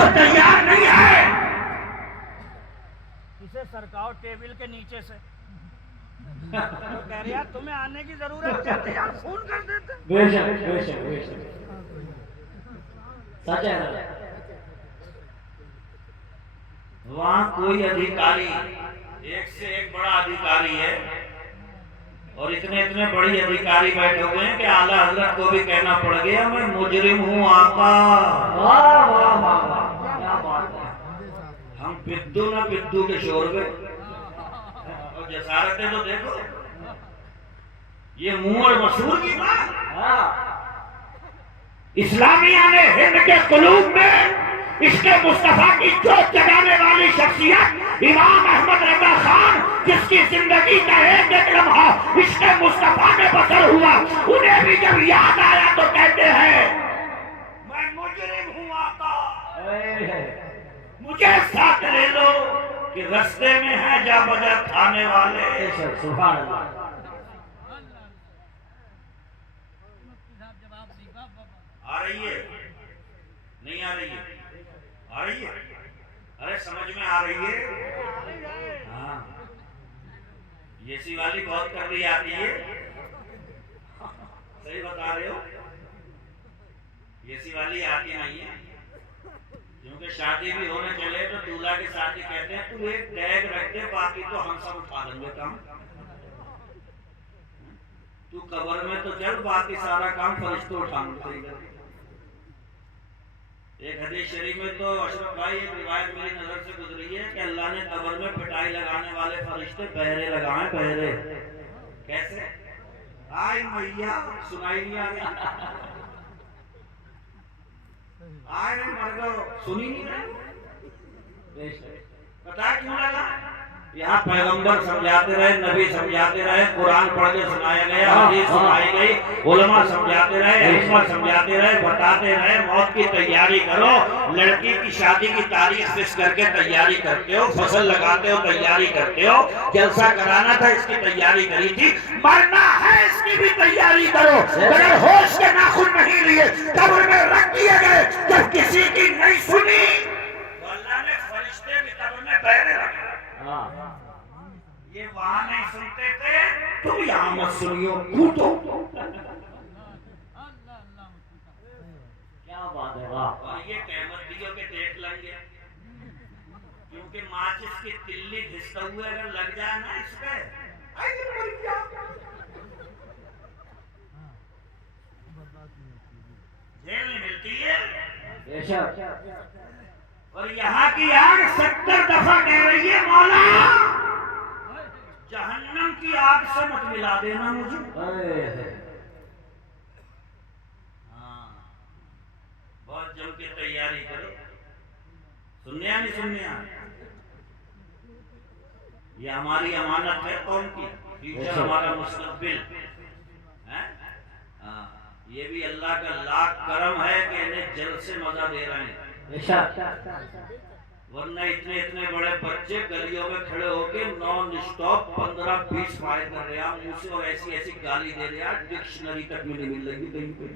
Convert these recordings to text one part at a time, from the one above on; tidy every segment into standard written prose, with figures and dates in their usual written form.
تو تیار نہیں ہے. اسے سرکاؤ ٹیبل کے نیچے سے. تو کہہ رہے یار تمہیں آنے کی ضرورت کیا تھی یار، فون کر دیتے. بے شک بے شک بے شک سچ ہے نا. وہاں کوئی ادھیکاری ایک سے ایک بڑا ادھیکاری ہے، اور اتنے بڑی ادھیکاری بیٹھے ہوئے ہیں کہ اعلیٰ حضرت کو بھی کہنا پڑ گیا میں مجرم ہوں آقا. واہ واہ واہ کیا بات ہے. ہم بدو نہ بدو کے شوربے، اور جسارتیں تو دیکھو. یہ منہ اور مسور کی بات. اسلامیہ نے ہند کے قلوب میں عشق مصطفیٰ کی جوت جگانے والی شخصیت امام احمد رضا خان، جس کی زندگی کا ایک ایک لمحہ عشق مصطفیٰ میں بسر ہوا، انہیں بھی جب یاد آیا تو کہتے ہیں میں مجرم ہوں آقا، مجھے ساتھ لے لو کہ رستے میں ہیں جا بجا کھانے والے. سبحان اللہ. آ رہی ہے نہیں آ رہی ہے؟ آ رہی ہے. ارے سمجھ میں آ رہی ہے. ہاں یہ سی والی بہت کر رہی آتی ہے. صحیح بتا رہے ہو. یہ سی والی آتی نہیں ہے، کیونکہ شادی بھی ہونے چلے تو دولہا کے ساتھ ہی کہتے ہیں تو ایک ڈیگ رکھ دے باقی تو ہم سب اٹھا دیں گے کام. تو قبر میں تو چل باقی سارا کام فرشتے اٹھانے گے. ایک حدیث شریف میں تو اشرف بھائی ایک روایت میری نظر سے گزری ہے کہ اللہ نے قبر میں پٹائی لگانے والے فرشتے پہرے لگائیں. پہرے کیسے؟ آئے میاں سنائی نہیں آ رہی، آئے نہیں مردو سنی نہیں رہے. پتا کیوں لگا؟ یہاں پیغمبر سمجھاتے رہے، نبی سمجھاتے رہے، قرآن پڑھ کے سنایا گیا، حدیث سنائی گئی، علماء سمجھاتے رہے، ائمہ سمجھاتے رہے، بتاتے رہے موت کی تیاری کرو. لڑکی کی شادی کی تاریخ فکس کر کے تیاری کرتے ہو، فصل لگاتے ہو تیاری کرتے ہو، جلسہ کرانا تھا اس کی تیاری کری تھی، مرنا ہے اس کی بھی تیاری کرو. اگر ہوش کے ناخن نہیں لیے قبر میں رکھ دیے گئے جب کسی کی نہیں سنی تو اللہ نے فرشتے بھی قبر میں پہرے رکھے. یہ وہاں نہیں سنتے تھے تم یہاں مت سنیو کھوٹو. کیا بات ہے. اور یہ قیامت دیو کے دیکھ لیں گے، کیونکہ ماچس کی تلی گھستے ہوئے اگر لگ جائے نا اس پہ جیل نہیں ملتی ہے. اور یہاں کی آگ 70 دفعہ کہہ رہی ہے مولا جہنم کی آگ سے مت ملا دینا مجھے. ہاں بہت جم کے تیاری کرو. سنیا نہیں سنیا؟ یہ ہماری امانت ہے قوم کی، فیوچر ہمارا مستقبل. یہ بھی اللہ کا لاکھ کرم ہے کہ انہیں جل سے مزہ دے رہے ہیں. ورنہ اتنے بڑے بچے گلیوں میں کھڑے ہو کے نان اسٹاپ 15-20 فائر کر رہے ہیں منہ سے، اور ایسی گالی دے رہے ہیں ڈکشنری تک میں نہیں مل رہی کہیں پہ.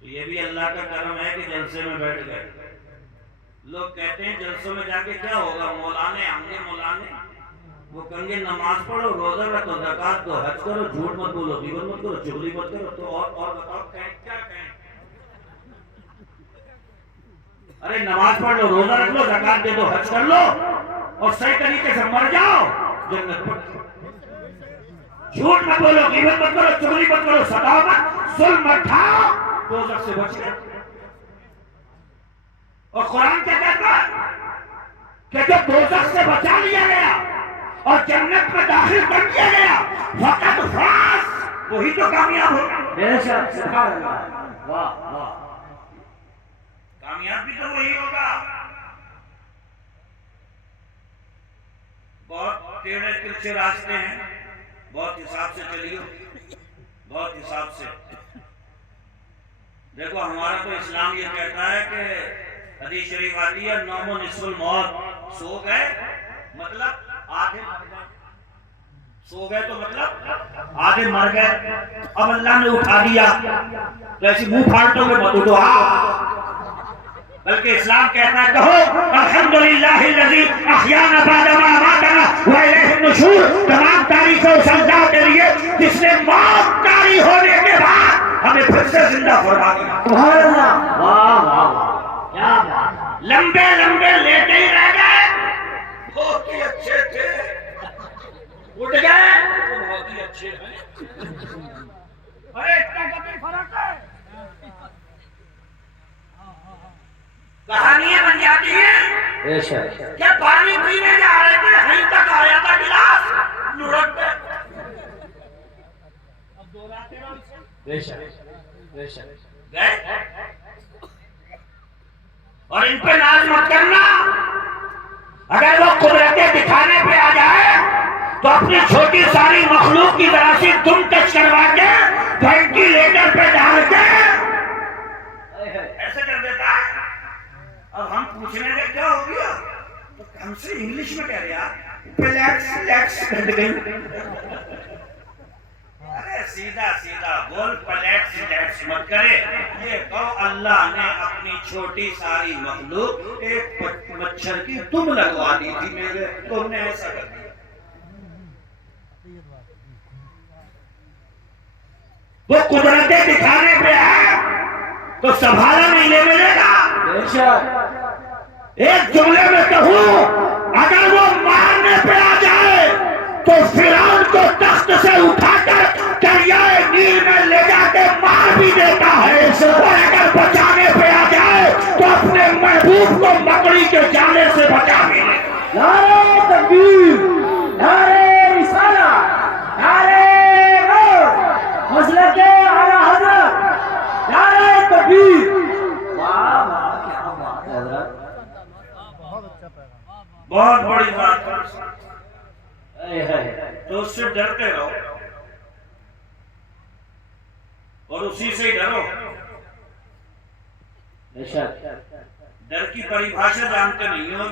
تو یہ بھی اللہ کا کرم ہے کہ جلسے میں بیٹھ گئے. لوگ کہتے ہیں جلسوں میں جا کے کیا ہوگا؟ مولانے ہم نے مولانے وہ کہیں گے نماز پڑھو، روزہ رکھو، زکات دو، حج کرو، جھوٹ مت بولو، غیبت مت کرو، چغلی مت کرو. تو اور بتاؤ کیا کہیں؟ ارے نماز پڑھ لو، روزہ رکھ لو، زکات دے دو، حج کر لو اور صحیح طریقے سے مر جاؤ، جنت پڑ. جھوٹ مت بولو، غیبت مت کرو، چغلی مت کرو، ستاؤ مت، ظلم مت کھاؤ، دوزخ سے بچ گئے. اور قرآن کیا کہتا ہے کہ جو دوزخ سے بچا لیا گیا اور جنت میں داخل کر دیا گیا فقط فاز، وہی تو کامیاب ہوگا. بے شک سبحان اللہ. واہ واہ. کامیاب بھی تو وہی ہوگا. بہت ٹیڑھے ترچھے راستے ہیں، بہت حساب سے چلیو، بہت حساب سے. دیکھو ہمارا تو اسلام یہ کہتا ہے کہ حدیث شریف آتی ہے نوم و نصف الموت، سو گئے مطلب آدھے مر گئے. سو گئے تو مطلب آدھے مر گئے، اب اللہ نے اٹھا دیا تو ایسی منہ پھاڑتوں میں مت اٹھو، بلکہ اسلام کہتا ہے کہو الحمدللہ الذی احیانا بعد ما اماتنا والیہ النشور، تمام تعریفیں اس اللہ کے لیے جس نے موت طاری ہونے کے بعد ہمیں پھر سے زندہ فرما دیا۔ سبحان اللہ، واہ واہ کیا بات، لمبے لمبے لیتے ہی رہ گئے، بہت ہی اچھے تھے، اٹھ گئے تو بہت ہی اچھے ہیں، ارے اتنا کبھی فرق ہے؟ کہانیاں بن جاتی ہیں۔ کیا پانی پینے جا رہے تھے، وہیں تک آیا تھا گلاس، لڑک گئے۔ اب دوہراتے رہو اسے۔ گئے اور ان پہ ناز مت کرنا، اگر وہ قدرتیں دکھانے پہ آ جائے تو اپنی چھوٹی ساری مخلوق کی ذرا سی دم ٹچ کروا کے وینٹیلیٹر پہ ڈال کے ایسے کر دیتا ہے۔ اب ہم پوچھنے لگے کیا ہو گیا تو ہم سے انگلش میں کہہ رہا پلیٹس کٹ گئی۔ ارے سیدھا سیدھا بول، پلیٹس مت کرے، یہ کہو اللہ نے اپنی چھوٹی ساری مخلوق ایک مچھر کی دم لگوا دی تھی میرے، تم نے ایسا کر دیا۔ وہ قدرتیں دکھانے پہ ہے تو سنبھالا نہیں لے ملے گا۔ ایک جملے میں کہوں، اگر وہ مارنے پہ آ جائے تو فرعون کو تخت سے اٹھا کر دریائے نیل میں لے جا کے مار بھی دیتا ہے، اور اگر بچانے پہ آ جائے تو اپنے محبوب کو مکڑی کے جالے سے بچا بھی لے گا۔ نعرہ تکبیر، نعرہ رسالت، نعرہ مسلک اعلی حضرت، نعرہ تکبیر۔ واہ واہ کیا بات ہے حضرت، بہت بڑی بات ہے، تو اس سے ڈرتے رہو اور اسی سے ہی ڈرو۔ ڈر کی پریبھاشا جانتے نہیں ہو،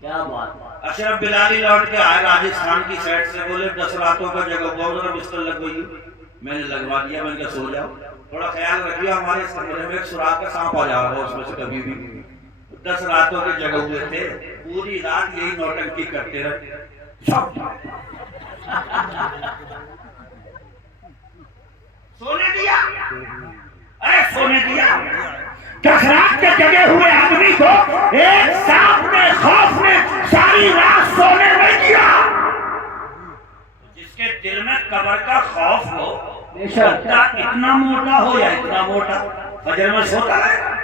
کیا بات ہے۔ اشرف بلالی لوٹ کے آئے راجستھان کی سائڈ سے، بولے 10 راتوں کا جگہ بہت ذرا بستر لگوئی، میں نے لگوا دیا، میں نے کہا سو جاؤ، تھوڑا خیال رکھیے ہمارے اس کمرے میں ایک سوراخ کا سانپ آ جا رہا ہے اس میں سے کبھی بھی۔ 10 راتوں کے جگہ ہوئے تھے، پوری رات یہی نوٹنکی کرتے رہے، سونے دیا، ارے سونے دیا۔ 10 رات کے جگہ ہوئے آدمی کو ایک سانپ نے، خوف نے ساری رات سونے نہیں دیا۔ جس کے دل میں قبر کا خوف ہو، اتنا موٹا ہو یا اتنا موٹا، فجر میں سوتا رہے گا۔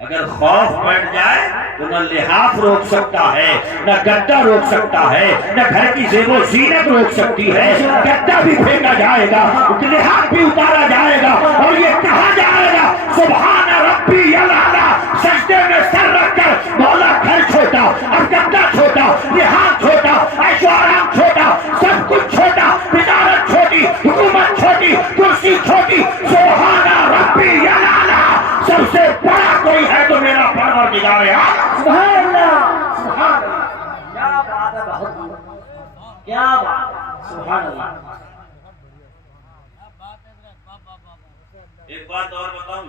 اگر خوف بیٹھ جائے تو نہ لحاف روک سکتا ہے، نہ گدا روک سکتا ہے، نہ گھر کی زیب و زینت روک سکتی ہے، گدا بھی پھینکا جائے گا، لحاف بھی اتارا جائے گا، اور یہ کہا جائے گا سبحان ربی الاعلی، سجدے میں سر رکھ کر مولا گھر چھوٹا، اب گدا چھوٹا، لحاف چھوٹا، عیش و آرام چھوٹا، سب کچھ چھوٹا، تجارت چھوٹی، حکومت چھوٹی، کرسی چھوٹی، سبحان ربی الاعلی، سب سے بڑا کوئی ہے تو میرا پروردگار ہے۔ سبحان اللہ، سبحان اللہ، کیا بات ہے، بہت کیا بات ہے، سبحان اللہ۔ ایک بات اور بتاؤں،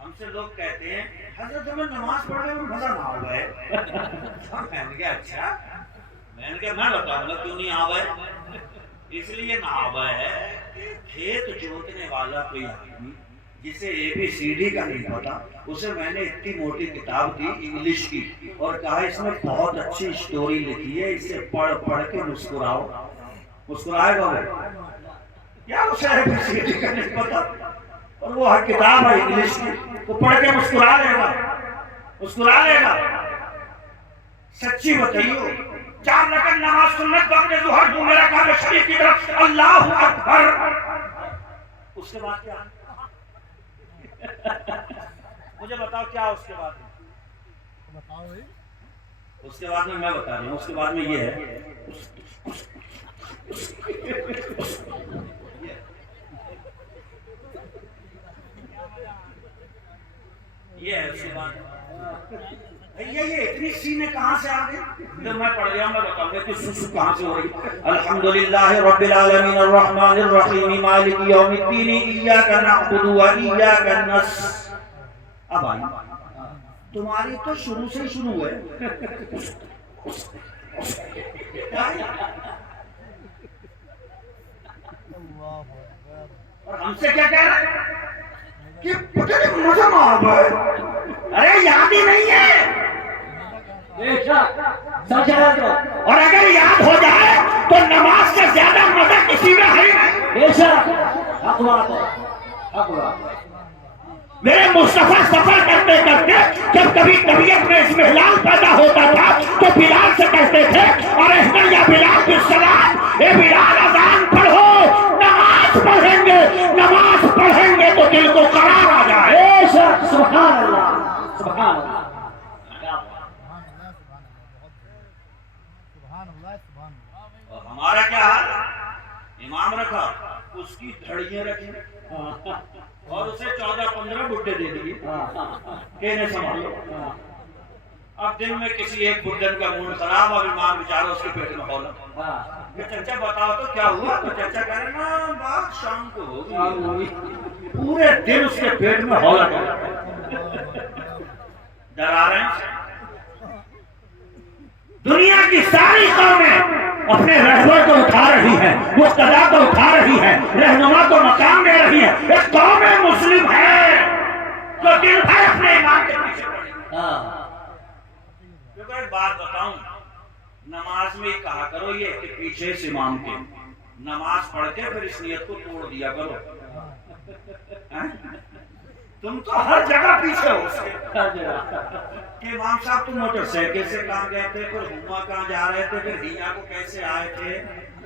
ہم سے لوگ کہتے ہیں حضرت ہمیں نماز پڑھنے میں مزہ نہ آ گئے۔ میں نے کہا اچھا، میں نے کہا میں بتاؤں گا کیوں نہیں آ گئے۔ اس لیے نہ آ گئے ہے کہ کھیت جوتنے والا کوئی آدمی جسے ABCD کا نہیں پتا، اسے میں نے اتنی موٹی کتاب دی انگلش کی اور کہا اس میں بہت اچھی سٹوری لکھی ہے، اسے پڑھ پڑھ کے مسکراؤ، مسکرائے گا وہ؟ کیا اسے ABCD کا نہیں پتا؟ اور وہ کتاب ہے انگلش کی، وہ پڑھ کے مسکرا لے گا، مسکرا لے گا۔ سچی بتائیو، 4 رکعت نماز سنت وقت ظہر دو میرا کعبہ شریف کی طرف اللہ اکبر، اس کے بعد کیا؟ مجھے بتاؤ کیا اس کے بعد؟ اس کے بعد میں بتا رہا ہوں، اس کے بعد میں یہ ہے، یہ ہے اس کے بعد یہ اتنی سینے کہاں سے آ گئی؟ تو میں پڑھ گیا میں بتاؤں گا کہ سسو کہاں سے ہو رہی. الحمدللہ رب العالمین الرحمن الرحیم مالک یوم الدین ایاک نعبد و ایاک نستعین. اب آئی تمہاری تو شروع سے شروع ہے. اور ہم سے کیا کہہ رہا ہے کہ پتہ نہیں مزہ مار ہے. ارے یاد ہی نہیں ہے. اور اگر یاد ہو جائے تو نماز سے زیادہ مزہ کسی میں ہے نہیں. میرے مصطفیٰ سفر کرتے کرتے جب کبھی طبیعت میں اضمحلال پیدا ہوتا تھا تو بلال سے کہتے تھے اور احنا یا بلال بالصلاۃ، اے بلال اذان پڑھو. نماز پڑھیں گے تو دل کو قرار آ جائے. سبحان اللہ سبحان اللہ. اور ہمارا کیا حال؟ امام رکھا اس کی دھڑیاں رکھی اور اسے 14-15 بڈے دے دیے کہ انہیں سنبھالو. اب دن میں کسی ایک بڈن کا موڈ خراب اور امام بیچارہ اس کے پیٹ میں ہولا. کہ چچا بتاؤ تو کیا ہوا؟ تو چچا کہہ رہے نا بات شام کو ہوگی. پورے دن اس کے پیٹ میں ہولا ڈرا رہے ہیں. دنیا کی ساری قومیں اپنے رہبر کو اٹھا رہی ہے، مقتدا کو اٹھا رہی ہے، رہنما کو مقام دے رہی ہے. ایک قوم مسلم ہے جو دل بھر اپنے امام کے پیچھے پڑی. کیونکہ ایک بات بتاؤں، نماز میں کہا کرو یہ کہ پیچھے اس امام کے نماز پڑھ کے پھر اس نیت کو توڑ دیا کرو. تم تو ہر جگہ پیچھے ہو اس کے کہ امام صاحب تم موٹر سائیکل سے کہاں گئے تھے، پھر ہما کہاں جا رہے تھے، پھر ہیا کو کیسے آئے تھے.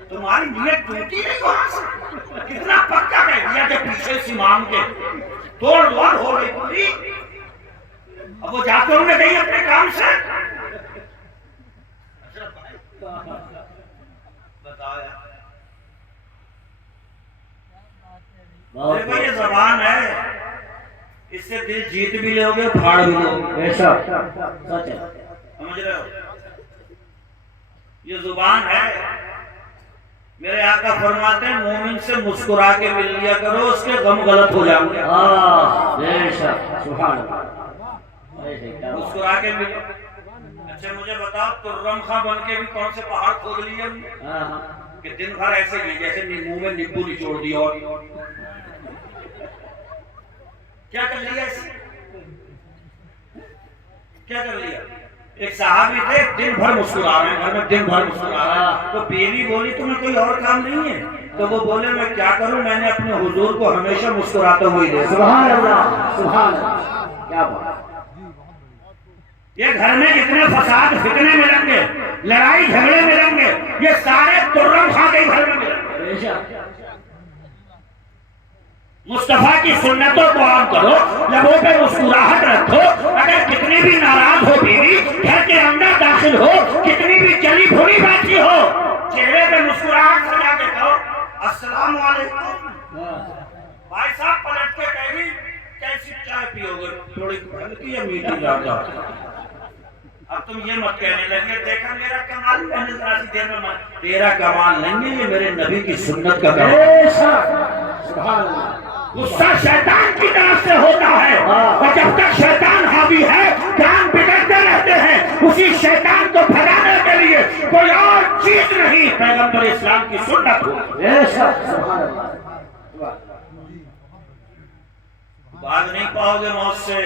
تمہاری نیت ٹوٹی نہیں وہاں سے. کتنا پکا کہہ دیا کہ پیچھے اس امام کے توڑ ووڑ ہو گئی پوری. اب وہ جاتے ہوں گے نہیں اپنے کام سے. بتایا دیکھو یہ زبان ہے، اس سے دل جیت بھی لو گے پھاڑ بھی لو گے. سمجھ رہے ہو؟ یہ زبان ہے. میرے آقا فرماتے ہیں مومن سے مسکرا کے مل لیا کرو، اس کے غم غلط ہو جائیں گے. مسکرا کے ملو. اچھا مجھے بتاؤ ترم خاں بن کے بھی کون سے پہاڑ کھود لیے کہ دن بھر ایسے ہی جیسے منہ میں نیبو نچوڑ دیا. اور کیا کر لیا اسے؟ کیا کر لیا؟ ایک صحابی تھے دن بھر مسکرا رہے ہیں، گھر میں دن بھر مسکرا رہے ہیں. تو بیوی بولی تمہیں کوئی اور کام نہیں ہے؟ تو وہ بولے میں کیا کروں، میں نے اپنے حضور کو ہمیشہ مسکراتے ہوئے دیکھا. سبحان اللہ سبحان اللہ. کیا بات. یہ گھر میں اتنے فساد فتنے ملیں گے، لڑائی جھگڑے ملیں گے، یہ سارے ترم خاں کے گھر میں ملیں گے. مصطفیٰ کی سنتوں کو عام کرو، لبوں پہ مسکراہٹ رکھو. اگر کتنی بھی ناراض ہو بیوی، گھر کے اندر داخل ہو، کتنی بھی جلی بھوری بیٹھی ہو، چہرے پہ مسکراہٹ سجا کے کہو السلام علیکم. بھائی صاحب پلٹ کے کہے گی کیسی چائے پیو گے، تھوڑی ہلکی یا میٹھی زیادہ. اب تم یہ مت کہنے لگے دیکھا میرا کمال، میں نے ذرا سی دیر میں تیرا کمال نہیں ہے، یہ میرے نبی کی سنت کا کمال. سبحان اللہ. غصہ شیطان کی طرف سے ہوتا ہے، اور جب تک شیطان حاوی ہے کام بگڑتے رہتے ہیں. اسی شیطان کو بھگانے کے لیے کوئی اور چیز نہیں، پیغمبر اسلام کی سنت ہو. سبحان اللہ. بھاگ نہیں پاؤ گے موت سے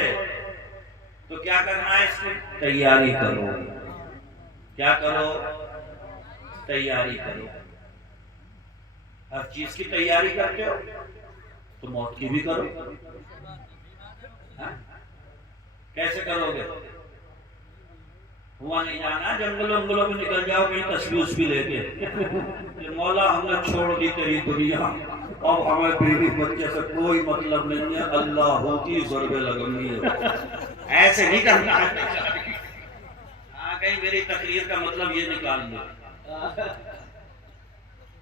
تو کیا کرنا ہے؟ اس کی تیاری کرو. کیا کرو؟ تیاری کرو. ہر چیز کی تیاری کرتے ہو تو موت کی بھی کرو. کیسے کرو گے؟ ہوا نہیں جانا جنگلوں انگلوں میں نکل جاؤ کہیں تصویر بھی لے کے کہ مولا ہم نے چھوڑ دی تیری دنیا، اب ہمیں بیوی بچے سے کوئی مطلب نہیں ہے، اللہ ہوتی ضرب لگنی ہے. ایسے نہیں کرنا ہے. کہیں میری تقریر کا مطلب یہ نکال لو.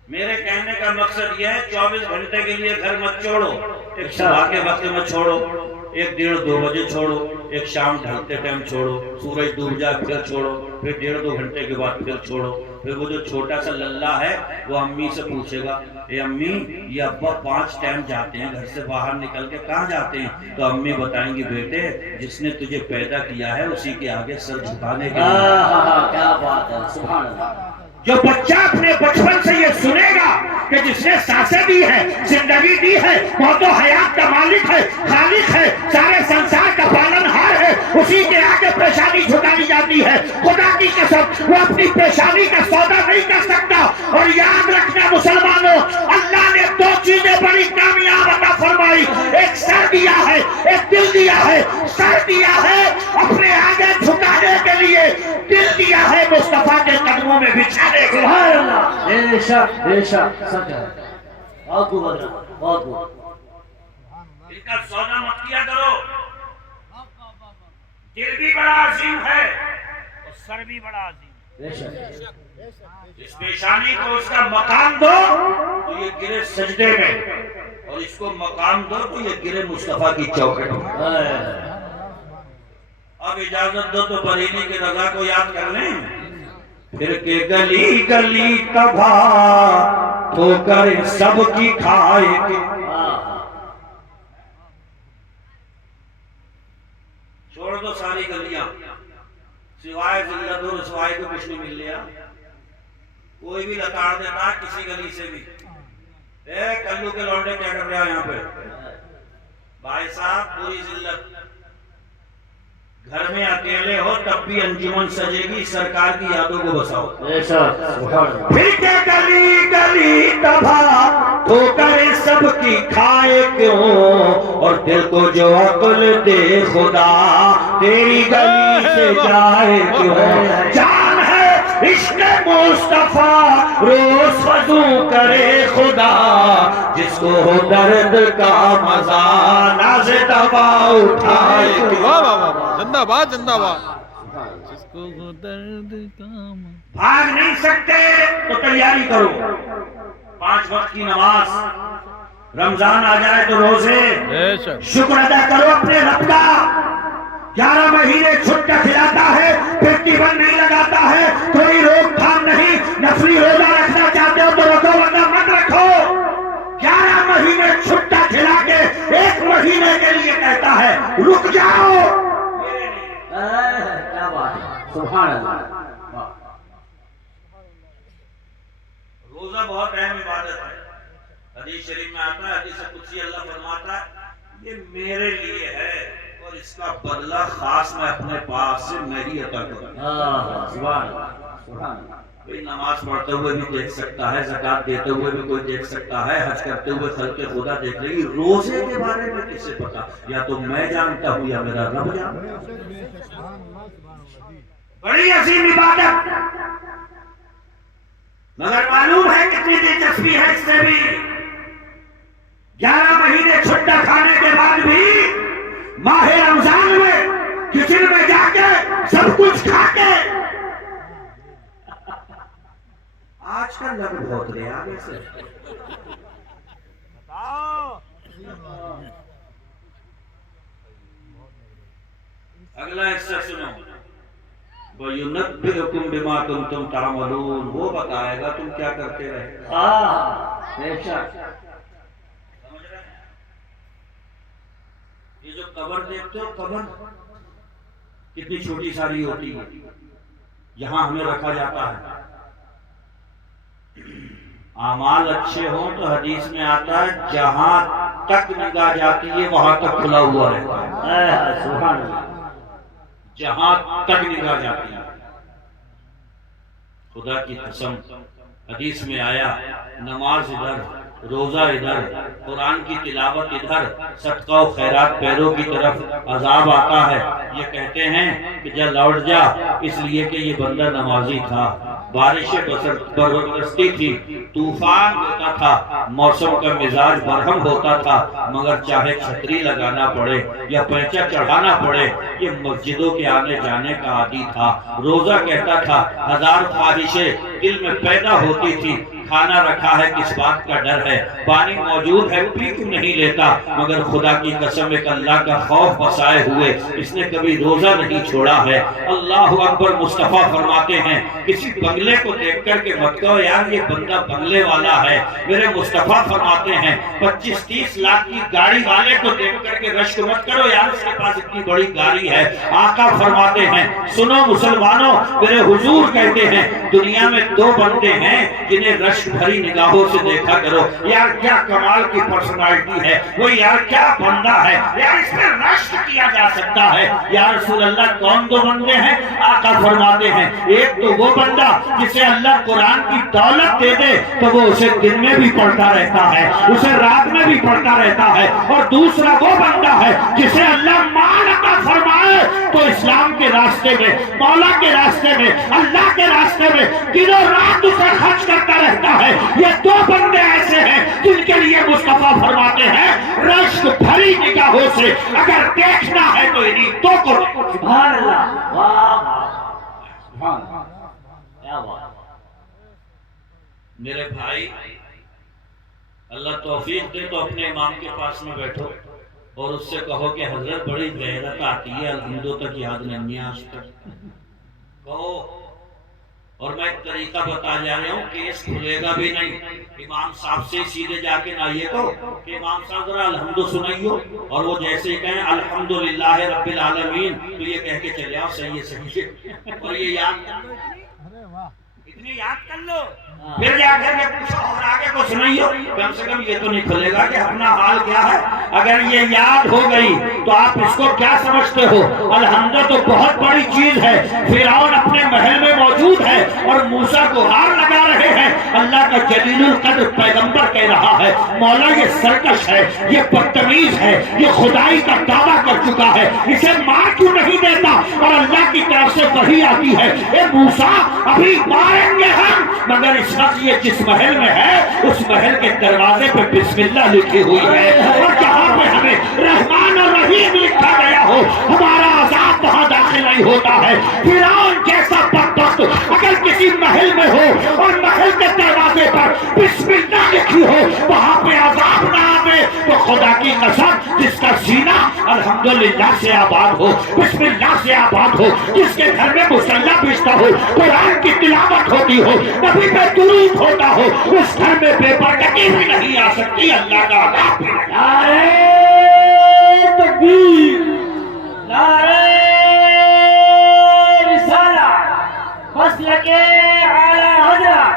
میرے کہنے کا مقصد یہ ہے 24 گھنٹے کے لیے گھر مت چھوڑو، ایک صبح کے وقت میں چھوڑو، ایک 1:30-2 بجے چھوڑو، ایک شام ڈھلتے ٹائم چھوڑو، سورج ڈوب جائے پھر چھوڑو، پھر 1.5-2 گھنٹے کے بعد پھر چھوڑو۔ پھر وہ جو چھوٹا سا للہ ہے وہ امی سے پوچھے گا، اے امی یہ ابا 5 ٹائم جاتے ہیں گھر سے باہر نکل کے، کہاں جاتے ہیں؟ تو امی بتائیں گی بیٹے جس نے تجھے پیدا کیا ہے اسی کے آگے سر جھکانے کے لیے۔ کیا بات ہے، سبحان اللہ۔ جو بچہ اپنے بچپن سے یہ سنے گا کہ جس نے سانسیں دی ہے، زندگی دی ہے، موت و حیات کا مالک ہے، خالق ہے، سارے سنسار کا پالن ہار ہے، اسی کے آگے پیشانی جھکائی جاتی ہے، خدا کی قسم وہ اپنی پیشانی کا سودا نہیں کر سکتا۔ اور یاد رکھنا مسلمانوں، اللہ نے 2 چیزیں بڑی کامیاب عطا فرمائی، ایک سر دیا ہے، ایک دل دیا ہے۔ سر دیا ہے اپنے آگے جھکانے کے لیے، دل دیا ہے مصطفیٰ کے قدموں میں بچھانے کے لیے۔ سبحان اللہ، بے شک بے شک، سچ ہے، بہت خوب حضرت، بہت خوب۔ ان کا سودا مت کیا کرو، دل بھی بڑا عظیم ہے اور سر بھی بڑا عظیم۔ بے شک، اس پیشانی کو اس کا مقام دو تو یہ گرے سجدے میں، اور اس کو مقام دو تو یہ گرے مصطفیٰ کی چوکھٹ میں۔ اب اجازت دو تو بریلی کی رضا کو یاد کر لیں۔ پھر کے گلی گلی تباہ ہو کر سب کی کھائے کے، چھوڑ دو ساری گلیاں، سوائے ذلت و رسوائی کو کچھ نہیں مل لیا۔ کوئی بھی لتاڑ دیتا ہے کسی گلی سے بھی، اے کلو کے لوٹے کیا کر رہا ہے یہاں پہ؟ بھائی صاحب پوری ذلت، گھر میں اکیلے ہو تب بھی انجمن سجے گی، سرکار کی یادوں کو بساؤ۔ بے شک، سبحان اللہ۔ پھر کے گلی گلی تباہ ہو کر سب کی کھائے کیوں، اور دل کو جو عقل دے خدا تیری گلی سے جائے کیوں۔ جان ہے عشق مصطفیٰ روز وضو کرے خدا، جس کو ہو درد کا مزہ ناز دوا اٹھائے کیوں۔ واہ واہ واہ واہ، زندہ باد زندہ باد۔ جس کو ہو درد کا بھاگ نہیں سکتے تو تیاری کرو، 5 وقت کی نماز، رمضان آ جائے تو روزے، بے شک، شکر ادا کرو اپنے رب کا۔ 11 مہینے چھٹا کھلاتا ہے، 51 نہیں لگاتا ہے، کوئی روک تھام نہیں۔ نفلی روزہ رکھنا چاہتے ہو تو رکھو ورنہ مت رکھو۔ 11 مہینے چھٹا کھلا کے 1 مہینے کے لیے کہتا ہے رک جاؤ۔ کیا بات ہے، سبحان اللہ۔ روزہ بہت اہم عبادت ہے، حدیث شریف میں آتا ہے، حدیث قدسی اللہ فرماتا ہے یہ میرے لیے ہے اور اس کا بدلہ خاص میں اپنے پاس سے میں ہی عطا کروں گا۔ سبحان اللہ، سبحان اللہ۔ کوئی نماز پڑھتے ہوئے بھی دیکھ سکتا ہے، زکات دیتے ہوئے بھی کوئی دیکھ سکتا ہے، حج کرتے ہوئے خلق خدا دیکھ لے گی، روزے کے بارے میں کس سے پتا؟ یا تو میں جانتا ہوں یا میرا رب جانتا ہے۔ بڑی عظیم عبادت، مگر معلوم ہے کتنی دلچسپی ہے اس سے بھی۔ 11 مہینے چھٹا کھانے کے بعد بھی ماہ رمضان میں کچن میں جا کے سب کچھ کھا کے، آج کا لگ بہت رہے آگے سے بتاؤ۔ اگلا حصہ سنو، وَيُنَبِّئُكُم بِمَا كُنتُمْ تَعْمَلُونَ، وہ بتائے گا تم کیا کرتے رہے۔ بے شک۔ سمجھ رہے ہیں؟ یہ جو قبر دیکھتے ہو، قبر کتنی چھوٹی ساری ہوتی ہے، یہاں ہمیں رکھا جاتا ہے۔ اعمال اچھے ہوں تو حدیث میں آتا ہے جہاں تک نگاہ جاتی ہے وہاں تک کھلا ہوا رہتا ہے۔ سبحان اللہ۔ جہاں تک نگاہ جاتی ہے، خدا کی قسم حدیث میں آیا نماز ادھر، روزہ ادھر، قرآن کی تلاوت ادھر، صدقہ و خیرات پیروں کی طرف، عذاب آتا ہے یہ کہتے ہیں کہ جا لوٹ جا، اس لیے کہ یہ بندہ نمازی تھا، بارشیں برستی تھی، طوفان ہوتا تھا، موسم کا مزاج برہم ہوتا تھا، مگر چاہے چھتری لگانا پڑے یا پینچا چڑھانا پڑے یہ مسجدوں کے آنے جانے کا عادی تھا۔ روزہ کہتا تھا 1000 خواہشیں دل میں پیدا ہوتی تھی، کھانا رکھا ہے کس بات کا ڈر ہے، پانی موجود ہے پی کیوں نہیں لیتا، مگر خدا کی قسم ایک اللہ کا خوف بسائے ہوئے اس نے کبھی روزہ نہیں چھوڑا ہے۔ اللہ اکبر۔ مصطفیٰ فرماتے ہیں کسی بنگلے کو دیکھ کر کے مت کہو یار یہ بندہ بنگلے والا ہے، میرے مصطفیٰ فرماتے ہیں 25-30 لاکھ کی گاڑی والے کو دیکھ کر کے رشک مت کرو یار اس کے پاس اتنی بڑی گاڑی ہے۔ آقا فرماتے ہیں سنو مسلمانوں، میرے حضور کہتے ہیں دنیا میں 2 بندے ہیں جنہیں رشک بھری نگاہوں سے دیکھا کرو، یار کیا کمال کی پرسنالٹی ہے وہ، یار کیا بندہ ہے، یار اس میں رشک کیا جا سکتا ہے۔ یا رسول اللہ کون 2 بندے ہیں؟ آقا فرماتے ہیں ایک تو وہ بندہ جسے اللہ قرآن کی دولت دے دے تو وہ اسے دن میں بھی پڑھتا رہتا ہے، اسے رات میں بھی پڑھتا رہتا ہے، اور دوسرا وہ بندہ ہے جسے اللہ مال عطا فرمائے تو اسلام کے راستے میں، مولا کے راستے میں، اللہ کے راستے میں دنوں رات اسے خرچ کرتا رہتا ہے۔ یہ 2 بندے ایسے ہیں جن کے لیے مصطفیٰ فرماتے ہیں رشک بھری نگاہوں سے اگر دیکھنا ہے تو انہی 2 کو۔ سبحان اللہ، واہ سبحان اللہ، کیا بات۔ میرے بھائی اللہ توفیق دے تو اپنے امام کے پاس میں بیٹھو اور اس سے کہو کہ حضرت بڑی غیرت آتی ہے، الحمدو تک یاد نہیں ہے آج تک کہو، اور میں ایک طریقہ بتا جا رہا ہوں کیس کھلے گا بھی نہیں، امام صاحب سے سیدھے جا کے نہ یہ کہو کہ امام صاحب ذرا الحمدو سنائیو، اور وہ جیسے ہی کہیں الحمدللہ رب العالمین تو یہ کہہ کے چلے آؤ صحیح ہے صحیح ہے، اور یہ یاد کر لو اتنی یاد کر لو، پھر جا کر کے پوچھو اور آگے کو سنائیو، کم سے کم یہ تو نہیں کھلے گا کہ اپنا حال کیا ہے۔ اگر یہ یاد ہو گئی تو آپ اس کو کیا سمجھتے ہو؟ الحمدہ تو بہت بڑی چیز ہے، فرعون اپنے محل میں موجود ہے اور موسیٰ کو ہار لگا رہے ہیں، اللہ کا جلیل القدر پیغمبر کہہ رہا ہے مولا یہ سرکش ہے، یہ بدتمیز ہے، یہ خدائی کا دعویٰ کر چکا ہے، اسے مار کیوں نہیں دیتا، اور اللہ کی طرف سے وحی آتی ہے اے موسیٰ ابھی ماریں گے ہم، مگر اس وقت یہ جس محل میں ہے اس محل کے دروازے پہ بسم اللہ لکھی ہوئی ہے، اور جہاں پہ ہمیں رحمان اور رحیم لکھا گیا ہو ہمارا عذاب وہاں داخل نہیں ہوتا ہے۔ فرعون جیسا بدبخت اگر کسی محل میں ہو اور محل کے دروازے پر بسم اللہ لکھی ہو وہاں پہ عذاب نہ آئے تو خدا کی قسم جس کا سینہ الحمدللہ سے آباد ہو، بسم اللہ سے آباد ہو، جس کے گھر میں مصلی بچتا ہو، قرآن کی تلاوت ہوتی ہو، نبی پہ درود ہوتا ہو، اس گھر میں بے برکتی بھی نہیں آ سکتی، اللہ کا عذاب بھی نہیں۔ نعرہ تکبیر، نعرہ رسالت، مسلک اعلی حضرت،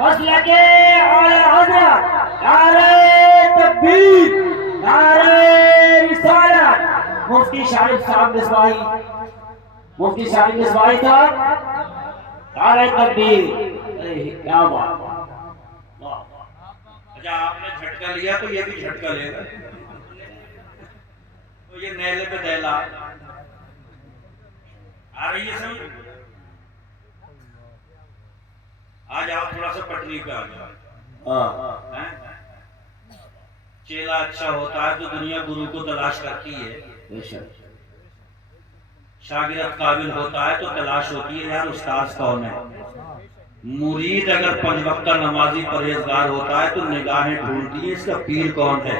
مسلک اعلی حضرت، نعرہ تکبیر، نعرہ رسالت۔ مفتی شارف صاحب مصباحی، مفتی شارف مصباحی صاحب، نعرہ تکبیر، کیا بات۔ اچھا آپ نے جھٹکا لیا تو یہ بھی جھٹکا لے گا، تو یہ نیلے پہ دہلا آ رہی ہے سمجھ؟ آ جاؤ تھوڑا سا پٹری پہ آ جاؤ۔ چیلا اچھا ہوتا ہے تو دنیا گرو کو تلاش کرتی ہے، شاگرد قابل ہوتا ہے تو تلاش ہوتی ہے یار استاذ کون ہے، مرید اگر 5 وقتہ نمازی پرہیزگار ہوتا ہے تو نگاہیں ڈھونڈتی ہیں اس کا پیر کون ہے۔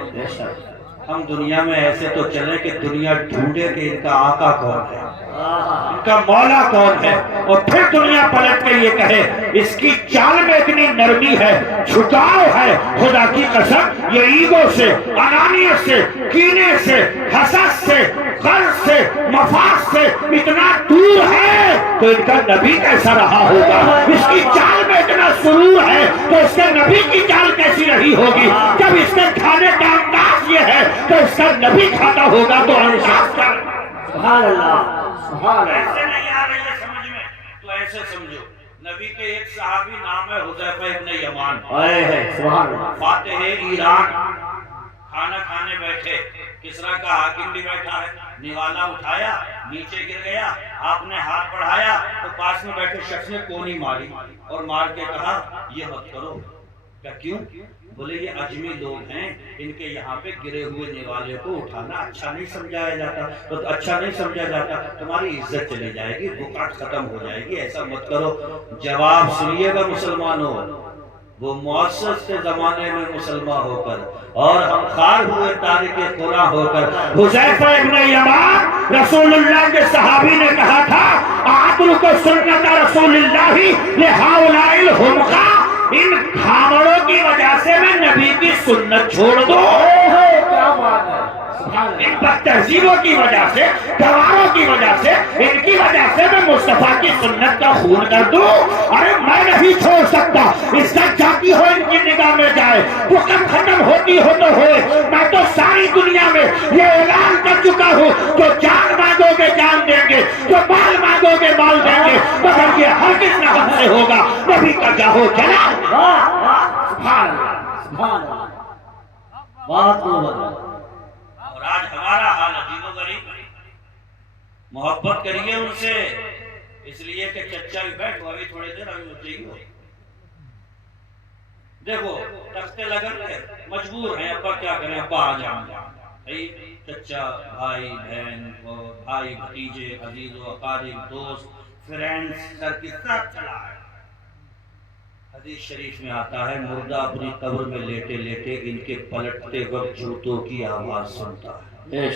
ہم دنیا میں ایسے تو چلیں کہ دنیا ڈھونڈے کہ ان کا آقا کون ہے، ان کا مولا کون ہے، اور پھر دنیا پلٹ کے یہ کہے اس کی چال میں اتنی نرمی ہے، جھکاؤ ہے، خدا کی قسم یہ ایگو سے، انانیت سے، کینے سے، حسد سے، غرض سے، مفاد سے اتنا دور ہے تو ان کا نبی کیسا رہا ہوگا، اس کی چال میں اتنا سرور ہے تو اس کے نبی کی چال کیسی رہی ہوگی، جب اس کے کھانے کا انداز یہ ہے تو اس کا نبی کھاتا ہوگا تو احساس کر۔ سبحان اللہ، سبحان اللہ۔ ایسے نہیں آ رہی ہے سمجھ میں تو ایسے سمجھو، نبی کے ایک صحابی نام ہے حذیفہ ابن یمان، سبحان اللہ، فاتح ایران، کھانا کھانے بیٹھے، کسرا کا حاکم بھی بیٹھا ہے، نوالا اٹھایا نیچے گر گیا، آپ نے ہاتھ بڑھایا تو پاس میں بیٹھے شخص نے کونی ماری اور مار کے کہا یہ مت کرو، کیا کیوں؟ بولے یہ اجمی لوگ ہیں، ان کے یہاں پہ گرے ہوئے نوالے کو اٹھانا اچھا نہیں سمجھایا جاتا، تو اچھا نہیں سمجھا جاتا، تمہاری عزت چلی جائے گی، بکاٹ ختم ہو جائے گی، ایسا مت کرو۔ جواب سنیے گا مسلمانوں، وہ مؤسس کے زمانے میں مسلمان ہو کر اور ہم خار ہوئے تارک قرآن ہو کر. حذیفہ ابن یمان رسول اللہ کے صحابی نے کہا تھا اعترک سنت رسول اللہ لہؤلاء الحمقى، ان گھامڑوں کی وجہ سے میں نبی کی سنت چھوڑ دوں، کیا بات ہے، ان بد تہذیبوں کی وجہ سے، گواروں کی وجہ سے، ان کی وجہ سے میں مصطفیٰ کی سنت کا خون کر دوں. ارے میں نہیں چھوڑ سکتا، عزت جاتی ہو ان کی نگاہ میں جائے، حکم ختم ہوتی ہو تو ہوئے، میں تو ساری دنیا میں یہ اعلان کر چکا ہوں جو جان مانگو گے جان دیں گے، جو مال مانگو گے مال دیں گے، مگر یہ ہرگز نہ ہم سے ہوگا. نبی کا جاہو چلا. واہ واہ، سبحان اللہ سبحان اللہ، بات تو بدل. اور آج ہمارا حال عجیب و غریب. محبت کریے ان سے، اس لیے کہ چچا بھی بیٹھو ابھی تھوڑی دیر ابھی مجھے ہی ہو. دیکھو تختے لگن گئے، مجبور ہیں، ابا کیا کریں، ابا آ جائیں. چچا بھائی بہن اور بھائی بھتیجے عزیز و اقارب دوست فرینڈز سر کی طرف چلا ہے. حدیث شریف میں آتا ہے مردہ اپنی قبر میں لیٹے لیٹے ان کے پلٹتے وقت جوتوں کی آواز سنتا ہے.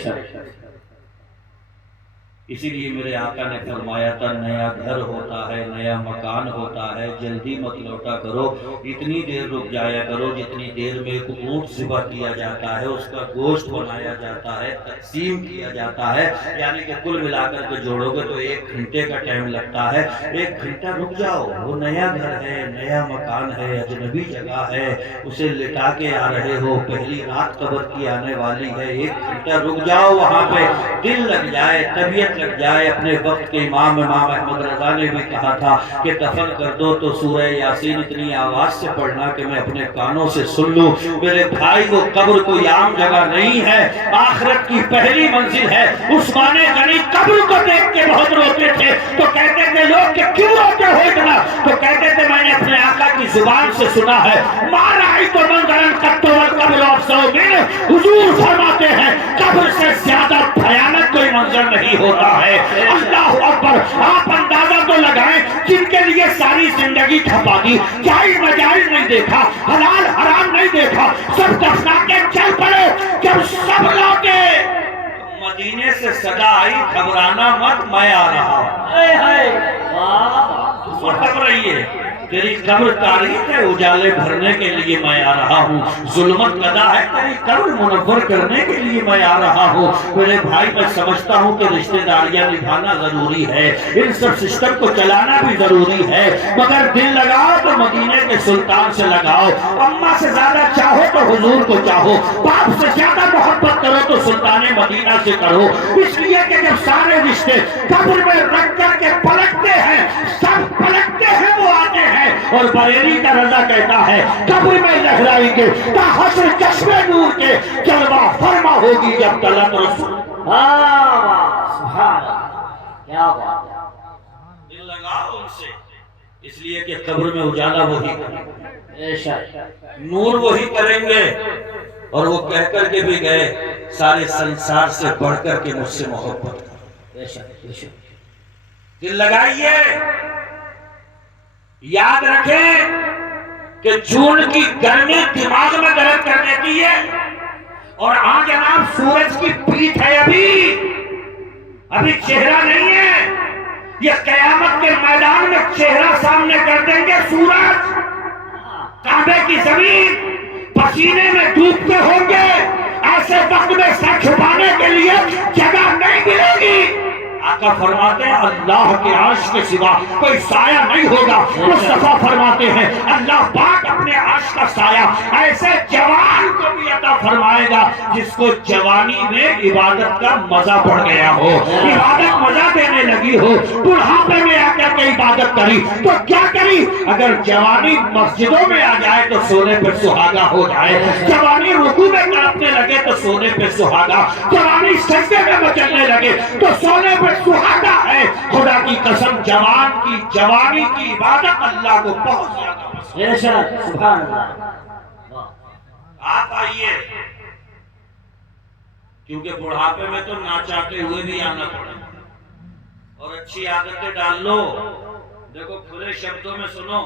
اسی لیے میرے آقا نے فرمایا تھا نیا گھر ہوتا ہے، نیا مکان ہوتا ہے، جلدی مت لوٹا کرو، اتنی دیر رک جایا کرو جتنی دیر میں ایک اونٹ ذبح کیا جاتا ہے، اس کا گوشت بنایا جاتا ہے، تقسیم کیا جاتا ہے. یعنی کہ کل ملا کر کے جوڑو گے تو 1 گھنٹے کا ٹائم لگتا ہے. 1 گھنٹہ رک جاؤ، وہ نیا گھر ہے، نیا مکان ہے، اجنبی جگہ ہے، اسے لٹا کے آ رہے ہو، پہلی رات قبر کی آنے والی ہے. 1 گھنٹہ رک جاؤ وہاں پہ، دل لگ جائے، طبیعت لگ جائے. اپنے وقت کے امام احمد رضا نے بھی کہا تھا کہ دفن کر دو تو سورہ یاسین اتنی آواز سے پڑھنا کہ میں اپنے کانوں سے سن لوں. میرے بھائی وہ قبر کوئی عام جگہ نہیں ہے، آخرت کی پہلی منزل ہے. عثمان غنی قبر کو دیکھ کے بہت روتے تھے تو کہتے تھے لوگ کہ کیوں روتے ہو اتنا؟ تو کہتے تھے میں نے اپنے آقا کی زبان سے سنا ہے ما رأیت منظرا قط والقبر افظع منہ. حضور فرماتے ہیں قبر سے زیادہ بھیانک کوئی منظر نہیں ہوتا ہے. اللہ اکبر. آپ اندازہ تو لگائیں جن کے لیے ساری زندگی کھپا دی، جائز ناجائز نہیں دیکھا، حلال حرام نہیں دیکھا، سب دفنا کے چل پڑے. جب سب لوٹے مدینے سے صدا آئی گھبرانا مت میں آ رہا ہوں. سب رہیے تیری قبر تاریخ ہے، اجالے بھرنے کے لیے میں آ رہا ہوں. ظلمت قضا ہے، تیری قبر منور کرنے کے لیے میں آ رہا ہوں. میرے بھائی میں سمجھتا ہوں کہ رشتہ داریاں نبھانا ضروری ہے، ان سب سسٹم کو چلانا بھی ضروری ہے، مگر دل لگاؤ تو مدینے کے سلطان سے لگاؤ. اماں سے زیادہ چاہو تو حضور کو چاہو، باپ سے زیادہ محبت کرو تو سلطان مدینہ سے کرو. اس لیے کہ جب سارے رشتے قبر میں رکھ کر کے پلٹتے ہیں، سب پلٹتے ہیں، وہ آتے ہیں. اور بریلی کا رضا کہتا ہے قبر میں لہرائیں گے تا حشر چشم نور کے، جلوہ فرما ہوگی جب طلعت رسول. سبحان اللہ، کیا بات ہے. دل لگاؤ ان سے، اس لیے کہ قبر میں اجالا وہی کریں گے، نور وہی کریں گے. اور وہ کہہ کر کے بھی گئے سارے سنسار سے بڑھ کر کے مجھ سے محبت کرو. دل لگائیے، یاد رکھیں کہ جون کی گرمی دماغ میں درد کر دیتی ہے. اور آج جناب سورج کی پیٹھ ہے، ابھی چہرہ نہیں ہے. یہ قیامت کے میدان میں چہرہ سامنے کر دیں گے. سورج کعبے کی زمین پسینے میں ڈوبتے ہوں گے. ایسے وقت میں سر چھپانے کے لیے جگہ نہیں ملے گی. آقا فرماتے ہیں اللہ کے عرش کے سوا کوئی سایہ نہیں ہوگا. مصطفیٰ فرماتے ہیں اللہ پاک اپنے عرش کا سایہ ایسے جوان کو بھی عطا فرمائے گا جس کو جوانی میں عبادت کا مزہ پڑ گیا ہو، عبادت مزہ دینے لگی ہو. بڑھاپے میں آ کر کے عبادت کری تو کیا کری؟ اگر جوانی مسجدوں میں آ جائے تو سونے پہ سہاگا ہو جائے، جوانی رکوع میں تڑپنے لگے تو سونے پہ سہاگا، جوانی سجدے میں مچلنے لگے تو سونے پہ سہاگا ہے. خدا کی قسم جوان کی جوانی کی عبادت اللہ کو بہت زیادہ پسند ہے. سبحان اللہ. آپ آئیے، کیونکہ بڑھاپے میں تو نہ چاہتے ہوئے بھی آنا پڑے. اور اچھی عادتیں ڈال لو. دیکھو کھلے شبدوں میں سنو،